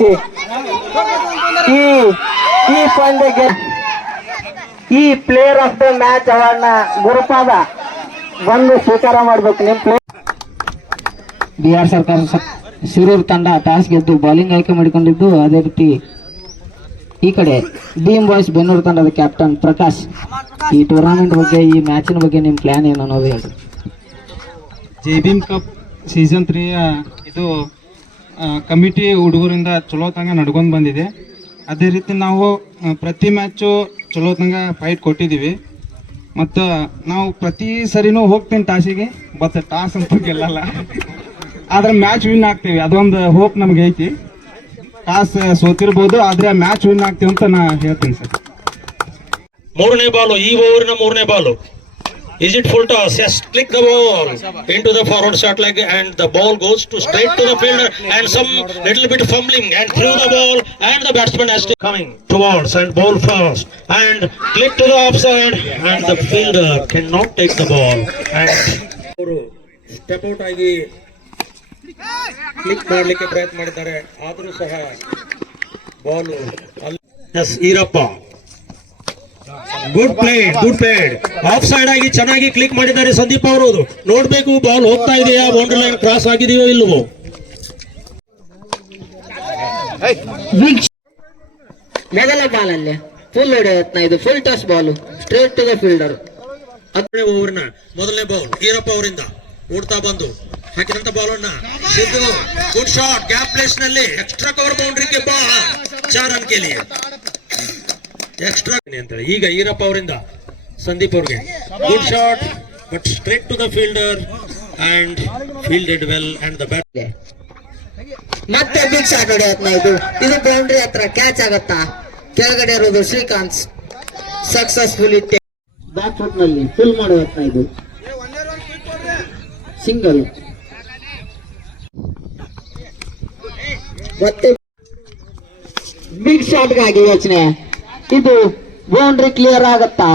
ಈ ಪಂದ್ಯಕ್ಕೆ ಈ ಪ್ಲೇಯರ್ ಆಫ್ ದ ಮ್ಯಾಚ್ ಅವಾರ್ಡ್ನ ಗುರುಪಾದ ಬಂದು ಸ್ವೀಕಾರ ಮಾಡ್ಬೇಕು. ನಿಮ್ ಪ್ಲೇಯರ್ ಬಿಹಾರ್ ಸರ್ಕಾರ ಶಿರೂರ್ ತಂಡ ಟಾಸ್ ಗೆದ್ದು ಬೌಲಿಂಗ್ ಆಯ್ಕೆ ಮಾಡಿಕೊಂಡಿದ್ದು. ಅದೇ ರೀತಿ ಈ ಕಡೆ ಬೀಮ್ ಬಾಯ್ಸ್ ಬೆನ್ನೂರು ತಂಡದ ಕ್ಯಾಪ್ಟನ್ ಪ್ರಕಾಶ್, ಈ ಟೂರ್ನಮೆಂಟ್ ಬಗ್ಗೆ, ಈ ಮ್ಯಾಚಿನ ಬಗ್ಗೆ ನಿಮ್ಮ ಪ್ಲಾನ್ ಏನು ಅನ್ನೋದು ಹೇಳಿ. ಜೈಭೀಮ್ ಕಪ್ ಸೀಸನ್ 3 ಇದು ಕಮಿಟಿ ಹುಡುಗರಿಂದ ಚಲೋ ತಂಗ ನಡ್ಕೊಂಡು ಬಂದಿದೆ. ಅದೇ ರೀತಿ ನಾವು ಪ್ರತಿ ಮ್ಯಾಚು ಚಲೋ ತಂಗ ಫೈಟ್ ಕೊಟ್ಟಿದ್ದೀವಿ. ಮತ್ತು ನಾವು ಪ್ರತಿ ಸರಿನೂ ಹೋಗ್ತೀನಿ ಟಾಸಿಗೆ, ಬಟ್ ಟಾಸ್ ಅಂತೂ ಗೆಲ್ಲಲ್ಲ. ಆದ್ರೆ ಮ್ಯಾಚ್ ವಿನ್ ಆಗ್ತೀವಿ, ಅದೊಂದು ಹೋಪ್ ನಮ್ಗೆ ಐತಿ. ಟಾಸ್ ಸೋತಿರ್ಬೋದು, ಆದರೆ ಮ್ಯಾಚ್ ವಿನ್ ಆಗ್ತೀವಿ ಅಂತ ನಾ ಹೇಳ್ತೀನಿ ಸರ್. ಮೂರನೇ ಬಾಲು, ಈ ಓವರಿನ ಮೂರನೇ Balu. Is it full toss? Yes, click the ball into the forward shot leg and the ball goes to straight to the fielder and some little bit fumbling and through the ball and the batsman has to coming towards and ball first and click to the offside and the fielder cannot take the ball and step out ಆಗಿ click ಮಾಡಲಿಕ್ಕೆ ಪ್ರಯತ್ನ ಮಾಡಿದ್ದಾರೆ. ಆದರೂ ಸಹ ball is ಈರಪ್ಪ good played off side ಆಗಿ ಚೆನ್ನಾಗಿ click ಮಾಡಿದ್ದಾರೆ ಸಂದೀಪ್ ಅವರು. ನೋಡ್ಬೇಕು ಬಾಲ್ ಹೋಗ್ತಾ ಇದೆಯಾ, ಬೌಂಡ್ರಿ ಲೈನ್ ಕ್ರಾಸ್ ಆಗಿದೆಯೋ ಇಲ್ಲವೋ. ಮೊದಲ ಬಾಲ್ ಅಲ್ಲಿ ಫುಲ್ ಹೊಡೆಯತ್ನ, ಇದು full touch ball straight to the fielder. ಹತ್ತನೇ ಓವರ್ನ ಮೊದಲನೇ ಬೌಲ್ ಈರಪ್ಪ ಅವರಿಂದ ಓಡ್ತಾ ಬಂದು ಹಾಕಿದಂತ ಬಾಲ್ ಅನ್ನ Siddu good shot, gap place ನಲ್ಲಿ ಎಕ್ಸ್ಟ್ರಾ ಕವರ್ ಬೌಂಡ್ರಿಗೆ ಬಾಲ್ 4 ರನ್ ಕೇಳಿ ಎಕ್ಸ್ಟ್ರಾ ಅಂತೇಳಿ. ಈಗ ಈರಪ್ಪ ಅವರಿಂದ ಸಂದೀಪ್ ಅವ್ರಿಗೆ good shot but straight to the fielder and fielded well and the bat. ಮತ್ತೆ ಬಿಗ್ ಶಾಟ್ ಹೊಡೆಯತ್ನ, ಇದು ಬೌಂಡ್ರಿ ಹತ್ರ ಕ್ಯಾಚ್ ಆಗತ್ತಾ, ಕೆಳಗಡೆ ಇರೋದು ಶ್ರೀಕಾಂತ್ ಸಕ್ಸಸ್ಫುಲಿ ಬ್ಯಾಕ್ ಫುಟ್ ನಲ್ಲಿ ಫುಲ್ ಮಾಡುವತ್ನ, ಇದು ಸಿಂಗಲ್. ಮತ್ತೆ ಬಿಗ್ ಶಾಟ್ ಗಾಗಿ ಯೋಚನೆ, ಇದು ಬೌಂಡ್ರಿ ಕ್ಲಿಯರ್ ಆಗತ್ತಾ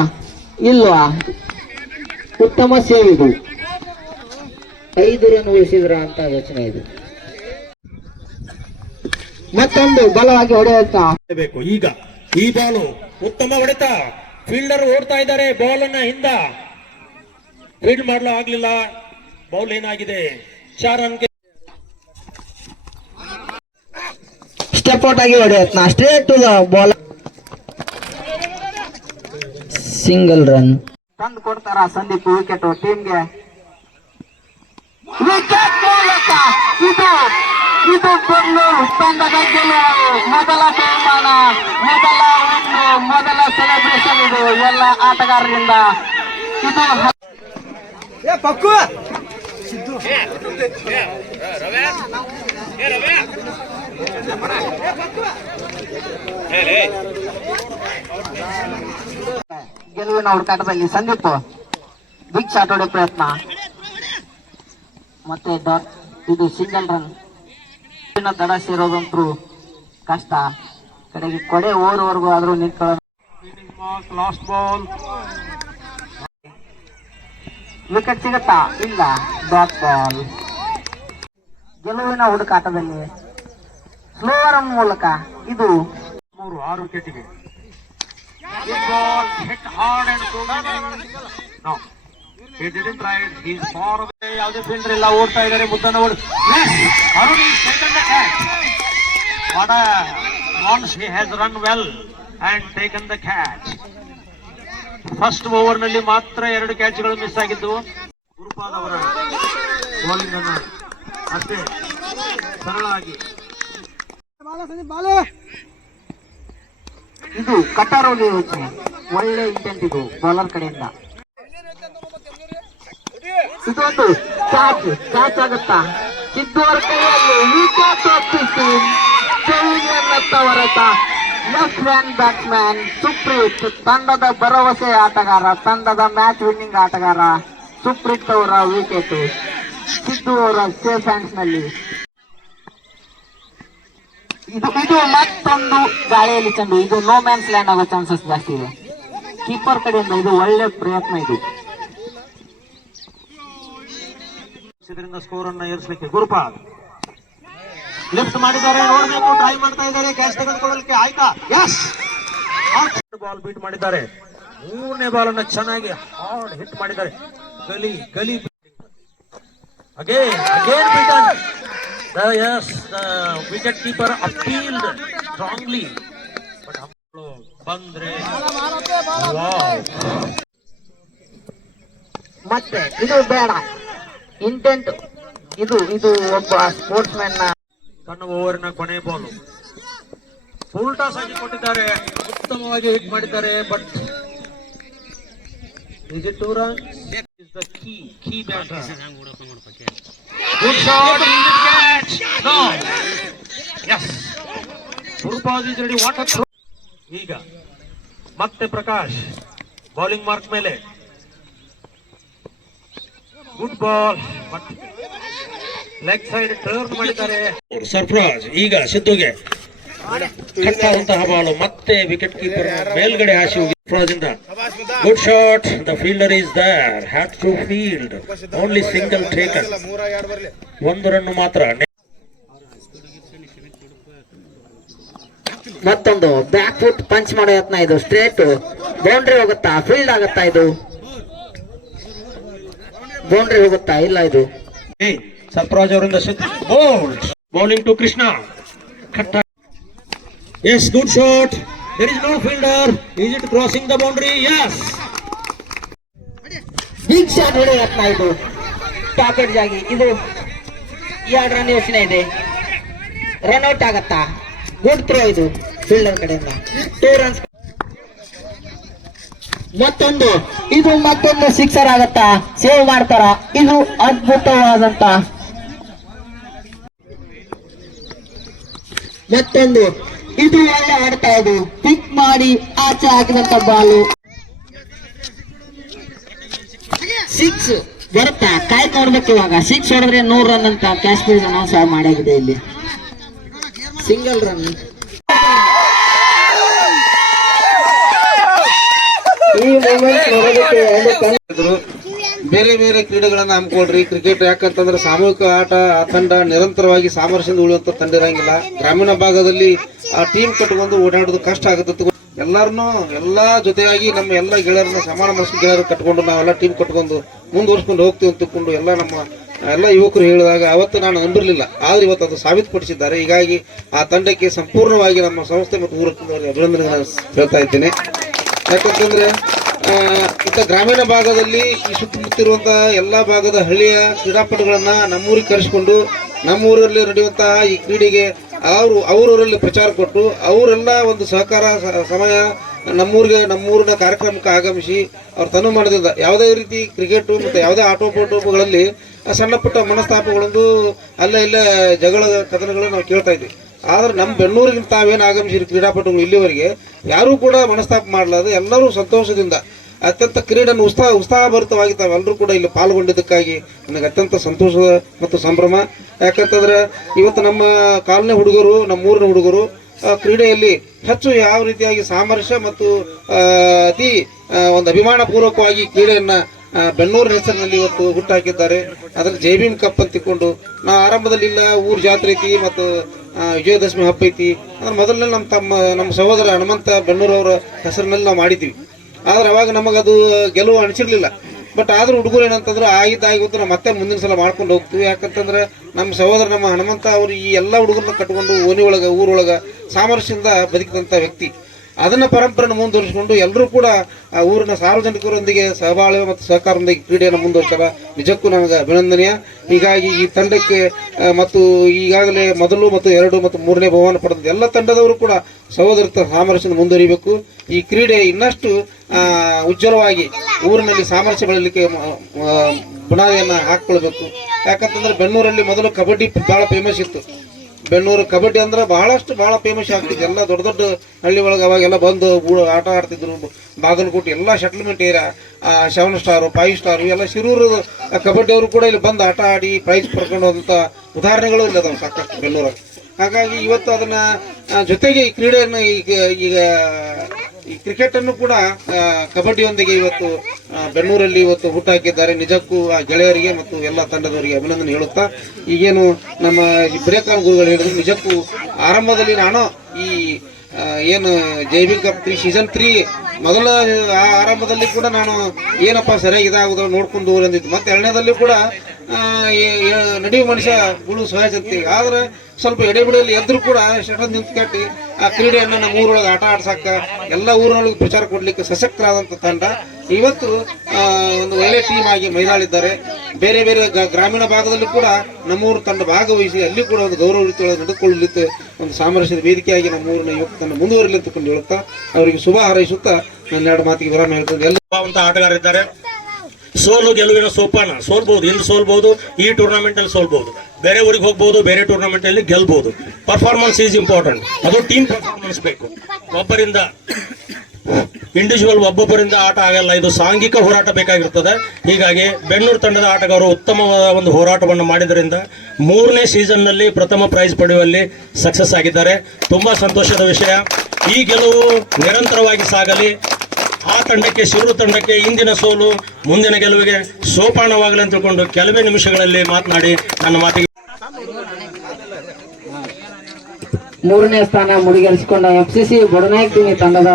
ಇಲ್ವಾ, ಉತ್ತಮ ಸೇವ್ ಇದು, 5 ರನ್ ಉಳಿಸಿದ್ರ ಅಂತ ಯೋಚನೆ ಇದು. ಮತ್ತೊಂದು ಬಲವಾಗಿ ಹೊಡೆಯುತ್ತಾ ಬೇಕು. ಈಗ ಈ ಬಾಲು ಉತ್ತಮ ಹೊಡೆತ, ಫೀಲ್ಡರ್ ಓಡ್ತಾ ಇದ್ದಾರೆ, ಬಾಲ್ ಅನ್ನ ಹಿಂದ ಫೀಲ್ಡ್ ಮಾಡಲು ಆಗ್ಲಿಲ್ಲ. ಬೌಲ್ ಏನಾಗಿದೆ 4 ರನ್. ಸ್ಟೆಪ್ ಔಟ್ ಆಗಿ ಹೊಡೆಯತ್ನ, straight to the ball, single run. ತಂದು ಕೊಡ್ತಾರ ಸಂದೀಪ್ ವಿಕೆಟ್ ಟೀಮ್ಗೆ. ವಿಕೆಟ್ ಮೂಲಕ ಇದು ಬೆಂಗಳೂರು ತಂಡದ ಗೆಲುವು. ಮೊದಲ ಬಹುಮಾನ, ಮೊದಲ ಸೆಲೆಬ್ರೇಷನ್ ಇದು ಎಲ್ಲ ಆಟಗಾರರಿಂದ. ಇದು ಗೆಲುವಿನ ಹುಡುಕಾಟದಲ್ಲಿ ಸಂದೀಪ್ ಬಿಗ್ ಶಾಟ್ ಹೊಡೆ ಪ್ರಯತ್ನ, ಮತ್ತೆ ಡಾಟ್, ಇದು ಸಿಂಗಲ್ ರನ್. ದಡ ಸೇರೋದಂತೂ ಕಷ್ಟ, ಕಡೆಗೆ ಕೊಡೆ ಓವರ್ವರೆಗೂ ಆದ್ರೂ ನಿಂತ್ಕೊಳ್ಳೋಣ. ಲಾಸ್ಟ್ ಬಾಲ್, ವಿಕೆಟ್ ಸಿಗತ್ತಾ ಇಲ್ಲ, ಡಾಟ್ ಬಾಲ್. ಗೆಲುವಿನ ಹುಡುಕಾಟದಲ್ಲಿ ಸ್ಲೋವರ್ ಮೂಲಕ ಇದು 6 ವಿಕೆಟ್ಗೆ. This ball hit hard and no, he didn't try it. He's far away. ಯಾವುದೇ ಫೀಲ್ಡರ್ ಇಲ್ಲ, ಓಡ್ತಾ ಇದ್ದಾರೆ ಮುದ್ದನ ಓಡಿ. Arun is taken the catch. What a once he has run well and taken the catch. First over ನಲ್ಲಿ ಮಾತ್ರ 2 ಕ್ಯಾಚ್ಗಳು miss ಆಗಿದ್ದವು. ಗುರುಪಾದ್ ಅವರ bowling ಅನ್ನು ಅಷ್ಟೇ ಸರಳವಾಗಿ. ಇದು ಕಟ್ಟರ್ ಹೋಗಿ ಯೋಚನೆ, ಒಳ್ಳೆ ಇಂಟೆಂಟ್ ಇದು ಬೌಲರ್ ಕಡೆಯಿಂದ. ಇದೊಂದು ಕ್ಯಾಚ್ ಆಗುತ್ತಾ, ಸಿದ್ದು ಅವರ ಕೈಯಲ್ಲಿ ವಿಕೆಟ್ ಒಪ್ಪಿಸಿ ಹೊರತ. ಲೆಫ್ಟ್ ಹ್ಯಾಂಡ್ ಬ್ಯಾಟ್ಸ್ಮನ್ ಸುಪ್ರೀತ್, ತಂಡದ ಭರವಸೆ ಆಟಗಾರ, ತಂಡದ ಮ್ಯಾಚ್ ವಿನ್ನಿಂಗ್ ಆಟಗಾರ ಸುಪ್ರೀತ್ ಅವರ ವಿಕೆಟ್. ಸಿದ್ದು ಅವರ ಸೇಫ್ ಹ್ಯಾಂಡ್ಸ್ ನಲ್ಲಿ. ಇದು ಮತ್ತೊಂದು ಗಾಳಿಯಲ್ಲಿ ಚೆಂಡು, ಇದು ನೋ ಮ್ಯಾನ್ಸ್ ಲ್ಯಾಂಡ್ ಆಗೋ ಚಾನ್ಸಸ್ ಜಾಸ್ತಿ ಇದೆ ಕೀಪರ್ ಕಡೆಯಿಂದ. ಇದು ಒಳ್ಳೆ ಪ್ರಯತ್ನ ಇದು. ಇದರಿಂದ ಸ್ಕೋರ್ ಅನ್ನು ಏರಿಸಲಿಕ್ಕೆ ಗುರುಪಾದ್ ಲಿಫ್ಟ್ ಮಾಡಿದ್ದಾರೆ, ನೋಡ್ಬೇಕು, ಟ್ರೈ ಮಾಡ್ತಾ ಇದ್ದಾರೆ ಕ್ಯಾಚ್ ತೆಗೆದುಕೊಳ್ಳಲಿಕ್ಕೆ. ಆಯ್ತಾ? ಎಸ್, ಬಾಲ್ ಬೀಟ್ ಮಾಡಿದ್ದಾರೆ. ಮೂರನೇ ಬಾಲ್ ಅನ್ನ ಚೆನ್ನಾಗಿ ಹಾರ್ಡ್ ಹಿಟ್ ಮಾಡಿದ್ದಾರೆ. Gully gully again beaten. Yes, the wicket keeper appealed strongly, but ಬಂದ್ರೆ ಮತ್ತೆ ಇದು ಬೇಡ, ಇಂಟೆಂಟ್ ಇದು ಒಬ್ಬ ಸ್ಪೋರ್ಟ್ಸ್ ಮ್ಯಾನ್ ನ ತನ್ನ ಓವರಿನ ಕೊನೆ ಬಾಲ್ ಫುಲ್ ಟಾಸ್ ಆಗಿ ಕೊಟ್ಟಿದ್ದಾರೆ, ಉತ್ತಮವಾಗಿ ಹಿಟ್ ಮಾಡಿದ್ದಾರೆ. But is it 2 runs? Is the key batter. Good shot, easy catch. No. Yes. Gurupaz is ready. What a throw. ಈಗ ಮತ್ತೆ ಪ್ರಕಾಶ್ ಬೌಲಿಂಗ್ ಮಾರ್ಕ್ ಮೇಲೆ. Good ball, but leg side turn ಮಾಡಿದ್ದಾರೆ. ಸರ್ಫರಾಜ್ ಈಗ ಸಿದ್ದುಗೆ ಕಟ್ಟಾದಂತಹ ಬಾಲು, ಮತ್ತೆ ವಿಕೆಟ್ ಕೀಪರ್ ಮೇಲ್ಗಡೆ ಹಾಸಿ ಹೋಗಿ ಸರ್ಫರಾಜ್ ಇಂದ. Good shot, the fielder is there, had to field, only single taken, 1 run ಮಾತ್ರ. ಮತ್ತೊಂದು ಬ್ಯಾಕ್ ಫುಟ್ ಪಂಚ್ ಮಾಡೋ ಯತ್ನ, ಇದು ಸ್ಟ್ರೇಟ್ ಬೌಂಡ್ರಿ ಹೋಗುತ್ತಾ, ಫೀಲ್ಡ್ ಆಗುತ್ತಾ, ಇದು ಬೌಂಡ್ರಿ ಹೋಗುತ್ತಾ, ಇಲ್ಲ ಇದು ಸರ್ಫರಾಜ್ ಅವರಿಂದ bowling to Krishna. Yes, good shot, there is no fielder, is it crossing the boundary? Yes, big shot ಹೊಡೆಯೋ ಯತ್ನ, ಇದು ಟಾರ್ಗೆಟ್ ಜಾಗಿ, ಇದು 2 ರನ್ ಯೋಚನೆ ಇದೆ, ರನ್ಔಟ್ ಆಗತ್ತಾ? ಗುಡ್ ಥ್ರೋ ಇದು ಫೀಲ್ಡರ್ ಕಡೆಯಿಂದ, 2 ರನ್ಸ್. ಮತ್ತೊಂದು ಸಿಕ್ಸರ್ ಆಗತ್ತಾ, ಸೇವ್ ಮಾಡ್ತಾರ? ಇದು ಅದ್ಭುತವಾದಂತ ಮತ್ತೊಂದು, ಇದು ಒಳ್ಳೆ ಆಡ್ತಾ, ಇದು ಪಿಕ್ ಮಾಡಿ ಆಚೆ ಹಾಕಿದಂತ ಬಾಲು, 6 ಬರುತ್ತಾ? ಕಾಯ್ ನೋಡ್ಬೇಕು ಇವಾಗ. 6 ಹೊಡೆದ್ರೆ 100 ರನ್ ಅಂತ ಕ್ಯಾಶ್ ಪ್ರೈಸ್ ಅನೌನ್ಸ್ ಮಾಡಾಗಿದೆ. ಇಲ್ಲಿ ಸಿಂಗಲ್ ರನ್. ಈ ಮೂಮೆಂಟ್ ನೋಡೋದಕ್ಕೆ ಬೇರೆ ಬೇರೆ ಕ್ರೀಡೆಗಳನ್ನ ಹಮ್ಮಿಕೊಳ್ರಿ. ಕ್ರಿಕೆಟ್ ಯಾಕಂತಂದ್ರೆ ಸಾಮೂಹಿಕ ಆಟ, ಆ ತಂಡ ನಿರಂತರವಾಗಿ ಸಾಮರಸ್ಯದಿಂದ ಉಳಿಯುವಂತ ತಂಡ ಇರಂಗಿಲ್ಲ. ಗ್ರಾಮೀಣ ಭಾಗದಲ್ಲಿ ಆ ಟೀಮ್ ಕಟ್ಕೊಂಡು ಓಡಾಡೋದು ಕಷ್ಟ ಆಗುತ್ತೆ. ಎಲ್ಲಾ ಜೊತೆಯಾಗಿ ನಮ್ಮ ಎಲ್ಲ ಗೆಳೆಯರನ್ನ, ಸಮಾನ ಮನಸ್ಸಿನ ಗೆಳೆಯರು ಕಟ್ಕೊಂಡು ನಾವೆಲ್ಲ ಟೀಮ್ ಕಟ್ಕೊಂಡು ಮುಂದುವರ್ಸ್ಕೊಂಡು ಹೋಗ್ತೀವಿ ಅಂತ ತಿಳ್ಕೊಂಡು ಎಲ್ಲ ಯುವಕರು ಹೇಳಿದಾಗ ಅವತ್ತು ನಾನು ನಂಬಿರಲಿಲ್ಲ. ಆದ್ರೆ ಇವತ್ತು ಅದು ಸಾಬೀತುಪಡಿಸಿದ್ದಾರೆ. ಹೀಗಾಗಿ ಆ ತಂಡಕ್ಕೆ ಸಂಪೂರ್ಣವಾಗಿ ನಮ್ಮ ಸಂಸ್ಥೆ ಮತ್ತು ಊರ ಅಭಿನಂದನೆಗಳನ್ನು ಹೇಳ್ತಾ ಇದ್ದೇನೆ. ಯಾಕಂತಂದ್ರೆ ಇಂಥ ಗ್ರಾಮೀಣ ಭಾಗದಲ್ಲಿ ಈ ಸುತ್ತಮುತ್ತಿರುವಂತಹ ಎಲ್ಲಾ ಭಾಗದ ಹಳ್ಳಿಯ ಕ್ರೀಡಾಪಟುಗಳನ್ನ ನಮ್ಮೂರಿಗೆ ಕರೆಸಿಕೊಂಡು ನಮ್ಮೂರಲ್ಲಿ ನಡೆಯುವಂತಹ ಈ ಕ್ರೀಡೆಗೆ ಅವರೂರಲ್ಲಿ ಪ್ರಚಾರ ಕೊಟ್ಟು ಅವರೆಲ್ಲ ಒಂದು ಸಹಕಾರ ಸಮಯ ನಮ್ಮೂರಿನ ಕಾರ್ಯಕ್ರಮಕ್ಕೆ ಆಗಮಿಸಿ ಅವ್ರು ತನು ಮಾಡೋದ್ರಿಂದ ಯಾವುದೇ ರೀತಿ ಕ್ರಿಕೆಟ್ ಮತ್ತು ಯಾವುದೇ ಆಟೋಪಟೋಪಗಳಲ್ಲಿ ಸಣ್ಣ ಪುಟ್ಟ ಮನಸ್ತಾಪಗಳೊಂದು ಅಲ್ಲೇ ಇಲ್ಲೇ ಜಗಳ ಕದನಗಳು ನಾವು ಕೇಳ್ತಾ ಇದ್ವಿ. ಆದ್ರೆ ನಮ್ಮ ಬೆನ್ನೂರಿಗಿಂತ ತಾವೇನು ಆಗಮಿಸಿರಿ ಕ್ರೀಡಾಪಟುಗಳು ಇಲ್ಲಿವರೆಗೆ ಯಾರೂ ಕೂಡ ಮನಸ್ತಾಪ ಮಾಡಲಾರ್ದು ಎಲ್ಲರೂ ಸಂತೋಷದಿಂದ ಅತ್ಯಂತ ಕ್ರೀಡೆಯನ್ನು ಉತ್ಸಾಹಭರಿತವಾಗಿ ತಾವೆಲ್ಲರೂ ಕೂಡ ಇಲ್ಲಿ ಪಾಲ್ಗೊಂಡಿದ್ದಕ್ಕಾಗಿ ನನಗೆ ಅತ್ಯಂತ ಸಂತೋಷ ಮತ್ತು ಸಂಭ್ರಮ. ಯಾಕಂತಂದ್ರೆ ಇವತ್ತು ನಮ್ಮ ಕಾಲನಿ ಹುಡುಗರು, ನಮ್ಮ ಊರಿನ ಹುಡುಗರು ಕ್ರೀಡೆಯಲ್ಲಿ ಹೆಚ್ಚು ಯಾವ ರೀತಿಯಾಗಿ ಸಾಮರಸ್ಯ ಮತ್ತು ಅತಿ ಒಂದು ಅಭಿಮಾನ ಪೂರ್ವಕವಾಗಿ ಕ್ರೀಡೆಯನ್ನ ಬೆನ್ನೂರಿನ ಹೆಸರಿನಲ್ಲಿ ಇವತ್ತು ಹುಟ್ಟಾಕಿದ್ದಾರೆ. ಅದರಲ್ಲಿ ಜೈಭೀಮ್ ಕಪ್ ಅಂತ ತಿಳ್ಕೊಂಡು ನಾವು ಆರಂಭದಲ್ಲಿ ಇಲ್ಲ ಊರ್ ಜಾತ್ರೆ ಐತಿ ಮತ್ತು ವಿಜಯದಶಮಿ ಹಬ್ಬ ಐತಿ ಅಂದ್ರೆ ಮೊದಲನೇ ನಮ್ಮ ಸಹೋದರ ಹನುಮಂತ ಬೆನ್ನೂರವರ ಹೆಸರಿನಲ್ಲಿ ನಾವು ಮಾಡಿದ್ದೀವಿ. ಆದ್ರೆ ಅವಾಗ ನಮಗದು ಗೆಲುವು ಅನಿಸಿರ್ಲಿಲ್ಲ. ಬಟ್ ಆದ್ರೂ ಹುಡುಗರು ಏನಂತಂದ್ರೆ ಆಗಿದ್ದು ನಾವು ಮತ್ತೆ ಮುಂದಿನ ಸಲ ಮಾಡ್ಕೊಂಡು ಹೋಗ್ತೀವಿ. ಯಾಕಂತಂದ್ರೆ ನಮ್ಮ ಸಹೋದರ ನಮ್ಮ ಹನುಮಂತ ಅವರು ಈ ಎಲ್ಲ ಹುಡುಗರನ್ನ ಕಟ್ಕೊಂಡು ಓಣಿ ಒಳಗ ಊರೊಳಗ ಸಾಮರಸ್ಯದಿಂದ ಬದುಕಿದಂಥ ವ್ಯಕ್ತಿ. ಅದನ್ನ ಪರಂಪರೆಯನ್ನು ಮುಂದುವರಿಸಿಕೊಂಡು ಎಲ್ಲರೂ ಕೂಡ ಊರಿನ ಸಾರ್ವಜನಿಕರೊಂದಿಗೆ ಸಹಬಾಳ್ವೆ ಮತ್ತು ಸಹಕಾರದೊಂದಿಗೆ ಕ್ರೀಡೆಯನ್ನು ಮುಂದುವರಿಸ್ತಾರ. ನಿಜಕ್ಕೂ ನನಗೆ ಅಭಿನಂದನೀಯ. ಹೀಗಾಗಿ ಈ ತಂಡಕ್ಕೆ ಮತ್ತು ಈಗಾಗಲೇ ಮೊದಲು ಮತ್ತು 2 ಮತ್ತು 3ನೇ ಬಹುಮಾನ ಪಡೆದ ಎಲ್ಲ ತಂಡದವರು ಕೂಡ ಸಹೋದರತ್ವ ಸಾಮರಸ್ಯದಿಂದ ಮುಂದುವರಿಬೇಕು. ಈ ಕ್ರೀಡೆ ಇನ್ನಷ್ಟು ಉಜ್ವಲವಾಗಿ ಊರಿನಲ್ಲಿ ಸಾಮರಸ್ಯ ಬೆಳಲಿಕ್ಕೆ ಬುನಾದಿಯನ್ನು ಹಾಕೊಳ್ಬೇಕು. ಯಾಕಂತಂದ್ರೆ ಬೆನ್ನೂರಲ್ಲಿ ಮೊದಲು ಕಬಡ್ಡಿ ಬಹಳ ಫೇಮಸ್ ಇತ್ತು. ಬೆನ್ನೂರು ಕಬಡ್ಡಿ ಅಂದ್ರೆ ಬಹಳ ಫೇಮಸ್ ಆಗ್ತಿತ್ತು. ಎಲ್ಲ ದೊಡ್ಡ ದೊಡ್ಡ ಹಳ್ಳಿ ಒಳಗೆ ಅವಾಗೆಲ್ಲ ಬಂದು ಆಟ ಆಡ್ತಿದ್ರು. ಬಾಗಲಕೋಟೆ ಎಲ್ಲ ಸೆಟ್ಲ್ಮೆಂಟ್ ಏರಿಯಾ 7 ಸ್ಟಾರು 5 ಸ್ಟಾರು ಎಲ್ಲ ಶಿರೂರು ಕಬಡ್ಡಿ ಅವರು ಕೂಡ ಇಲ್ಲಿ ಬಂದು ಆಟ ಆಡಿ ಪ್ರೈಸ್ ಪಡ್ಕೊಂಡು ಹೋದಂಥ ಉದಾಹರಣೆಗಳು ಇಲ್ಲ ಅದಾವೆ ಸಾಕಷ್ಟು ಬೆನ್ನೂರಲ್ಲಿ. ಹಾಗಾಗಿ ಇವತ್ತು ಅದನ್ನ ಜೊತೆಗೆ ಈ ಕ್ರೀಡೆಯನ್ನು ಈಗ ಈ ಕ್ರಿಕೆಟ್ ಅನ್ನು ಕೂಡ ಕಬಡ್ಡಿಯೊಂದಿಗೆ ಇವತ್ತು ಬೆನ್ನೂರಲ್ಲಿ ಇವತ್ತು ಹುಟ್ಟಾಕಿದ್ದಾರೆ. ನಿಜಕ್ಕೂ ಆ ಗೆಳೆಯರಿಗೆ ಮತ್ತು ಎಲ್ಲ ತಂಡದವರಿಗೆ ಅಭಿನಂದನೆ ಹೇಳುತ್ತಾ, ಈಗೇನು ನಮ್ಮ ಬ್ರೇಕಾನ್ ಗುರುಗಳು ಹೇಳಿದ್ರು, ನಿಜಕ್ಕೂ ಆರಂಭದಲ್ಲಿ ನಾನು ಈ ಏನು ಜೈವಿಕ ಕಪ್ ಸೀಸನ್ 3 ಮೊದಲ ಆರಂಭದಲ್ಲಿ ಕೂಡ ನಾನು ಏನಪ್ಪ ಸರಿಯಾಗಿ ಇದಾಗೋದ್ರ ನೋಡ್ಕೊಂಡು ಅಂದಿದ್ದು. ಮತ್ತೆ ಎರಡನೇದಲ್ಲಿ ಕೂಡ ನಡೆಯುವ ಮನುಷ್ಯ ಗುಳು ಸಹಜ ಅಂತೀವಿ. ಆದ್ರೆ ಸ್ವಲ್ಪ ಎಡೆಬಿಡಿಯಲ್ಲಿ ಎದ್ರು ಕೂಡ ಶಟನ್ ನಿಂತು ಕಟ್ಟಿ ಆ ಕ್ರೀಡೆಯನ್ನು ನಮ್ಮ ಊರೊಳಗೆ ಆಟ ಆಡ್ಸಕ್ಕ ಎಲ್ಲ ಊರಿನೊಳಗೆ ಪ್ರಚಾರ ಕೊಡ್ಲಿಕ್ಕೆ ಸಶಕ್ತರಾದಂಥ ತಂಡ ಇವತ್ತು ಒಂದು ಒಳ್ಳೆ ಟೀಮ್ ಆಗಿ ಮೈದಾಳಿದ್ದಾರೆ. ಬೇರೆ ಬೇರೆ ಗ್ರಾಮೀಣ ಭಾಗದಲ್ಲೂ ಕೂಡ ನಮ್ಮೂರು ತಂಡ ಭಾಗವಹಿಸಿ ಅಲ್ಲಿ ಕೂಡ ಒಂದು ಗೌರವಯುತವಾಗಿ ನಡೆದುಕೊಳ್ಳಲಿಕ್ಕೆ ಒಂದು ಸಾಮರಸ್ಯದ ವೇದಿಕೆಯಾಗಿ ನಮ್ಮೂರಿನ ಯುವಕ ತಂಡ ಮುಂದುವರಿಲಿ ಅಂತಕೊಂಡು ಹೇಳುತ್ತಾ ಅವರಿಗೆ ಶುಭ ಹಾರೈಸುತ್ತಾ ನನ್ನೆರಡು ಮಾತಿಗೆ ವಿರಾಮ ಹೇಳ್ತೇನೆ. ಎಲ್ಲ ಆಟಗಾರರಿದ್ದಾರೆ. ಸೋಲು ಗೆಲುವಿನ ಸೋಪಾನ. ಸೋಲ್ಬಹುದು, ಇಂದು ಸೋಲ್ಬಹುದು, ಈ ಟೂರ್ನಮೆಂಟ್ ಅಲ್ಲಿ ಸೋಲ್ಬಹುದು, ಬೇರೆ ಊರಿಗೆ ಹೋಗ್ಬಹುದು, ಬೇರೆ ಟೂರ್ನಮೆಂಟ್ ಅಲ್ಲಿ ಗೆಲ್ಬಹುದು. Performance is important. ಅದು ಟೀಮ್ ಪರ್ಫಾರ್ಮೆನ್ಸ್ ಬೇಕು. ಒಬ್ಬರಿಂದ ಇಂಡಿವಿಜುವಲ್ ಒಬ್ಬೊಬ್ಬರಿಂದ ಆಟ ಆಗಲ್ಲ. ಇದು ಸಾಂಘಿಕ ಹೋರಾಟ ಬೇಕಾಗಿರ್ತದೆ. ಹೀಗಾಗಿ ಬೆನ್ನೂರು ತಂಡದ ಆಟಗಾರರು ಉತ್ತಮವಾದ ಒಂದು ಹೋರಾಟವನ್ನು ಮಾಡಿದ್ರಿಂದ 3ನೇ ಸೀಸನ್ ನಲ್ಲಿ ಪ್ರಥಮ ಪ್ರೈಸ್ ಪಡೆಯುವಲ್ಲಿ ಸಕ್ಸಸ್ ಆಗಿದ್ದಾರೆ. ತುಂಬಾ ಸಂತೋಷದ ವಿಷಯ. ಈ ಗೆಲುವು ನಿರಂತರವಾಗಿ ಸಾಗಲಿ. ಆ ತಂಡಕ್ಕೆ, ಶಿರು ತಂಡಕ್ಕೆ ಇಂದಿನ ಸೋಲು ಮುಂದಿನ ಗೆಲುವಿಗೆ ಸೋಪಾನವಾಗಲಿ ಅಂತ ತಿಳ್ಕೊಂಡು ಕೆಲವೇ ನಿಮಿಷಗಳಲ್ಲಿ ಮಾತನಾಡಿ ನನ್ನ ಮಾತಿಗೆ 3ನೇ ಸ್ಥಾನ ಮುಡಿಗೇರಿಸಿಕೊಂಡ FCC ಬಡನಾಯಕ ತಂಡದ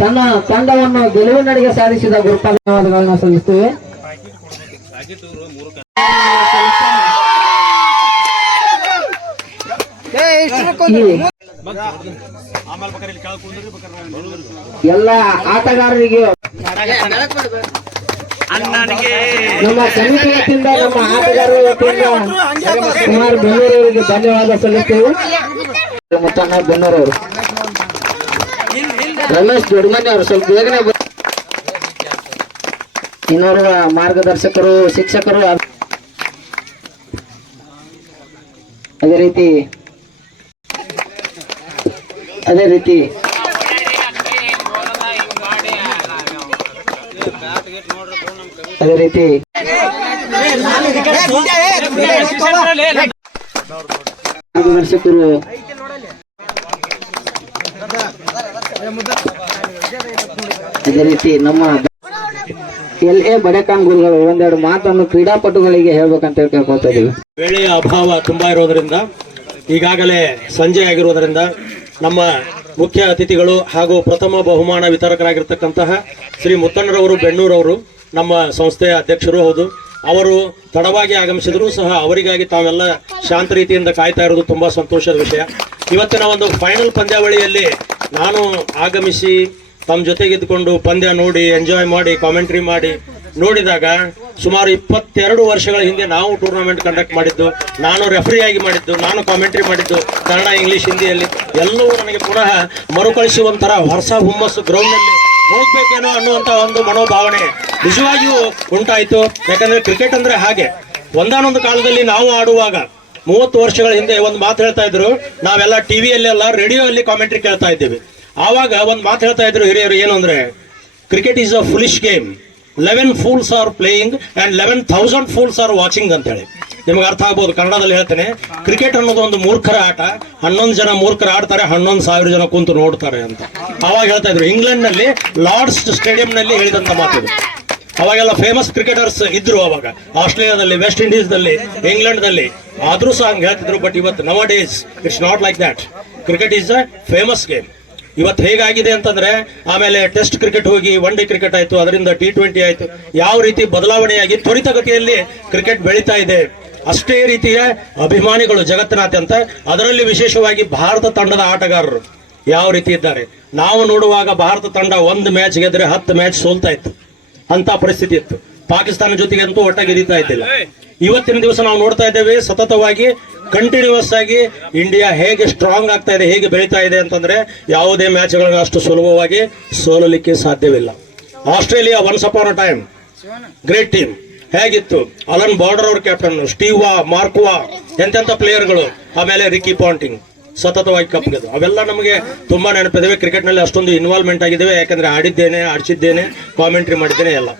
ತನ್ನ ತಂಡವನ್ನು ಗೆಲುವಿನಡೆಗೆ ಸಾಧಿಸಿದ ಗುರುಪಾದಗಳನ್ನು ಸಲ್ಲಿಸುತ್ತೇವೆ. ಎಲ್ಲ ಆಟಗಾರರಿಗೆ ನಮ್ಮ ಸಮಿತಿ ವತಿಯಿಂದ, ನಮ್ಮ ಆಟಗಾರರ ವತಿಯಿಂದ ಕುಮಾರ್ ಬೆನ್ನೂರವರಿಗೆ ಧನ್ಯವಾದ ಸಲ್ಲಿಸ್ತೇವೆ. ಮುತ್ತಣ್ಣ ಬೆನ್ನೂರವರು, ರಮೇಶ್ ದೊಡ್ಡಮನಿ ಅವರು ಸ್ವಲ್ಪ ಬೇಗನೆ ಇನ್ನೋರ್ವ ಮಾರ್ಗದರ್ಶಕರು, ಶಿಕ್ಷಕರು, ಅದೇ ರೀತಿ ಅದೇ ರೀತಿ ಮಾರ್ಗದರ್ಶಕರು ಅದೇ ರೀತಿ ನಮ್ಮ LA ಬಡಕಾನ್ ಗುರುಗಳು ಒಂದೆರಡು ಮಾತನ್ನು ಕ್ರೀಡಾಪಟುಗಳಿಗೆ ಹೇಳ್ಬೇಕಂತ ಕೇಳ್ಕೊಳ್ತಾ ಇದೀವಿ. ವೇಳೆಯ ಅಭಾವ ತುಂಬಾ ಇರೋದ್ರಿಂದ, ಈಗಾಗಲೇ ಸಂಜೆ ಆಗಿರೋದ್ರಿಂದ ನಮ್ಮ ಮುಖ್ಯ ಅತಿಥಿಗಳು ಹಾಗೂ ಪ್ರಥಮ ಬಹುಮಾನ ವಿತರಕರಾಗಿರ್ತಕ್ಕಂತಹ ಶ್ರೀ ಮುತ್ತಣ್ಣರವರು ಬೆನ್ನೂರವರು ನಮ್ಮ ಸಂಸ್ಥೆಯ ಅಧ್ಯಕ್ಷರು ಹೌದು. ಅವರು ತಡವಾಗಿ ಆಗಮಿಸಿದ್ರು ಸಹ ಅವರಿಗಾಗಿ ತಾವೆಲ್ಲ ಶಾಂತ ರೀತಿಯಿಂದ ಕಾಯ್ತಾ ಇರೋದು ತುಂಬಾ ಸಂತೋಷದ ವಿಷಯ. ಇವತ್ತಿನ ಒಂದು ಫೈನಲ್ ಪಂದ್ಯಾವಳಿಯಲ್ಲಿ ನಾನು ಆಗಮಿಸಿ ತಮ್ಮ ಜೊತೆಗಿದ್ದುಕೊಂಡು ಪಂದ್ಯ ನೋಡಿ, ಎಂಜಾಯ್ ಮಾಡಿ, ಕಾಮೆಂಟ್ರಿ ಮಾಡಿ ನೋಡಿದಾಗ ಸುಮಾರು 22 ವರ್ಷಗಳ ಹಿಂದೆ ನಾವು ಟೂರ್ನಮೆಂಟ್ ಕಂಡಕ್ಟ್ ಮಾಡಿದ್ದು, ನಾನು ರೆಫರಿ ಆಗಿ ಮಾಡಿದ್ದು, ನಾನು ಕಾಮೆಂಟ್ರಿ ಮಾಡಿದ್ದು ಕನ್ನಡ, ಇಂಗ್ಲಿಷ್, ಹಿಂದಿಯಲ್ಲಿ ಎಲ್ಲವೂ ನನಗೆ ಪುನಃ ಮರುಕಳಿಸಿ ಒಂಥರ ಹೊಸ ಹುಮ್ಮಸ್ಸು, ಗ್ರೌಂಡ್ನಲ್ಲಿ ಹೋಗ್ಬೇಕೇನೋ ಅನ್ನುವಂಥ ಒಂದು ಮನೋಭಾವನೆ ನಿಜವಾಗಿಯೂ ಉಂಟಾಯಿತು. ಯಾಕಂದ್ರೆ ಕ್ರಿಕೆಟ್ ಅಂದ್ರೆ ಹಾಗೆ. ಒಂದಾನೊಂದು ಕಾಲದಲ್ಲಿ ನಾವು ಆಡುವಾಗ 30 ವರ್ಷಗಳ ಹಿಂದೆ ಒಂದು ಮಾತು ಹೇಳ್ತಾ ಇದ್ರು, ನಾವೆಲ್ಲ ಟಿವಿಯಲ್ಲೆಲ್ಲ ರೇಡಿಯೋ ಅಲ್ಲಿ ಕಾಮೆಂಟ್ರಿ ಕೇಳ್ತಾ ಇದ್ದೀವಿ. ಆವಾಗ ಒಂದು ಮಾತು ಹೇಳ್ತಾ ಇದ್ರು ಹಿರಿಯರು, ಏನು ಅಂದ್ರೆ cricket is a foolish game, 11 fools are playing and 11,000 fools are watching ಅಂತ ಹೇಳಿ. ನಿಮ್ಗೆ ಅರ್ಥ ಆಗ್ಬೋದು, ಕನ್ನಡದಲ್ಲಿ ಹೇಳ್ತೇನೆ. ಕ್ರಿಕೆಟ್ ಅನ್ನೋದು ಒಂದು ಮೂರ್ಖರ ಆಟ, 11 ಜನ ಮೂರ್ಖರು ಆಡ್ತಾರೆ, 11,000 ಜನ ಕುಂತು ನೋಡ್ತಾರೆ ಅಂತ ಅವಾಗ ಹೇಳ್ತಾ ಇದ್ರು. ಇಂಗ್ಲೆಂಡ್ ನಲ್ಲಿ ಲಾರ್ಡ್ಸ್ ಸ್ಟೇಡಿಯಂ ನಲ್ಲಿ ಹೇಳಿದಂತ ಮಾತು. ಅವಾಗೆಲ್ಲ ಫೇಮಸ್ ಕ್ರಿಕೆಟರ್ಸ್ ಇದ್ರು ಅವಾಗ, ಆಸ್ಟ್ರೇಲಿಯಾದಲ್ಲಿ, ವೆಸ್ಟ್ ಇಂಡೀಸ್ ದಲ್ಲಿ, ಇಂಗ್ಲೆಂಡ್ ದಲ್ಲಿ, ಆದ್ರೂ ಸಹ ಹಂಗೆ ಹೇಳ್ತಿದ್ರು. ಬಟ್ ಇವತ್ತು ನವ days it's not like that. Cricket is a famous game. ಇವತ್ತು ಹೇಗಾಗಿದೆ ಅಂತಂದ್ರೆ, ಆಮೇಲೆ ಟೆಸ್ಟ್ ಕ್ರಿಕೆಟ್ ಹೋಗಿ 1 ಡೇ ಕ್ರಿಕೆಟ್ ಆಯ್ತು, ಅದರಿಂದ T20 ಆಯ್ತು, ಯಾವ ರೀತಿ ಬದಲಾವಣೆಯಾಗಿ ತ್ವರಿತಗತಿಯಲ್ಲಿ ಕ್ರಿಕೆಟ್ ಬೆಳೀತಾ ಇದೆ. ಅಷ್ಟೇ ರೀತಿಯ ಅಭಿಮಾನಿಗಳು ಜಗತ್ತಿನಾದ್ಯಂತ, ಅದರಲ್ಲಿ ವಿಶೇಷವಾಗಿ ಭಾರತ ತಂಡದ ಆಟಗಾರರು ಯಾವ ರೀತಿ ಇದ್ದಾರೆ. ನಾವು ನೋಡುವಾಗ ಭಾರತ ತಂಡ 1 ಮ್ಯಾಚ್ ಗೆದ್ರೆ 10 ಮ್ಯಾಚ್ ಸೋಲ್ತಾ ಇತ್ತು, ಅಂತ ಪರಿಸ್ಥಿತಿ ಇತ್ತು. ಪಾಕಿಸ್ತಾನ ಜೊತೆಗೆ ಅಂತೂ ಒಟ್ಟಾಗಿ ಗೆದೀತಾ ಇದ್ದಿಲ್ಲ. ಇವತ್ತಿನ ದಿವಸ ನಾವು ನೋಡ್ತಾ ಇದ್ದೇವೆ ಸತತವಾಗಿ, ಕಂಟಿನ್ಯೂಸ್ ಆಗಿ ಇಂಡಿಯಾ ಹೇಗೆ ಸ್ಟ್ರಾಂಗ್ ಆಗ್ತಾ ಇದೆ, ಹೇಗೆ ಬೆಳೀತಾ ಇದೆ ಅಂತಂದ್ರೆ ಯಾವುದೇ ಮ್ಯಾಚ್ಗಳನ್ನು ಅಷ್ಟು ಸುಲಭವಾಗಿ ಸೋಲಲಿಕ್ಕೆ ಸಾಧ್ಯವಿಲ್ಲ. ಆಸ್ಟ್ರೇಲಿಯಾ ಒನ್ಸ್ ಅಪಾನ್ ಅ ಟೈಮ್ ಗ್ರೇಟ್ ಟೀಮ್ ಹೇಗಿತ್ತು, ಅಲನ್ ಬಾರ್ಡರ್ ಅವ್ರ ಕ್ಯಾಪ್ಟನ್, ಸ್ಟೀವಾ, ಮಾರ್ಕ್ವಾ, ಎಂತೆಂಥ ಪ್ಲೇಯರ್ಗಳು, ಆಮೇಲೆ ರಿಕಿ ಪಾಂಟಿಂಗ್ ಸತತವಾಗಿ ಕಪ್ ಗೆದ್ದು, ಅವೆಲ್ಲ ನಮಗೆ ತುಂಬಾ ನೆನಪಿದ್ದೇವೆ. ಕ್ರಿಕೆಟ್ ನಲ್ಲಿ ಅಷ್ಟೊಂದು ಇನ್ವಾಲ್ವ್ಮೆಂಟ್ ಆಗಿದ್ದೇವೆ, ಯಾಕಂದ್ರೆ ಆಡಿದ್ದೇನೆ, ಆಡಿಸಿದ್ದೇನೆ, ಕಾಮೆಂಟ್ರಿ ಮಾಡಿದ್ದೇನೆ ಎಲ್ಲ.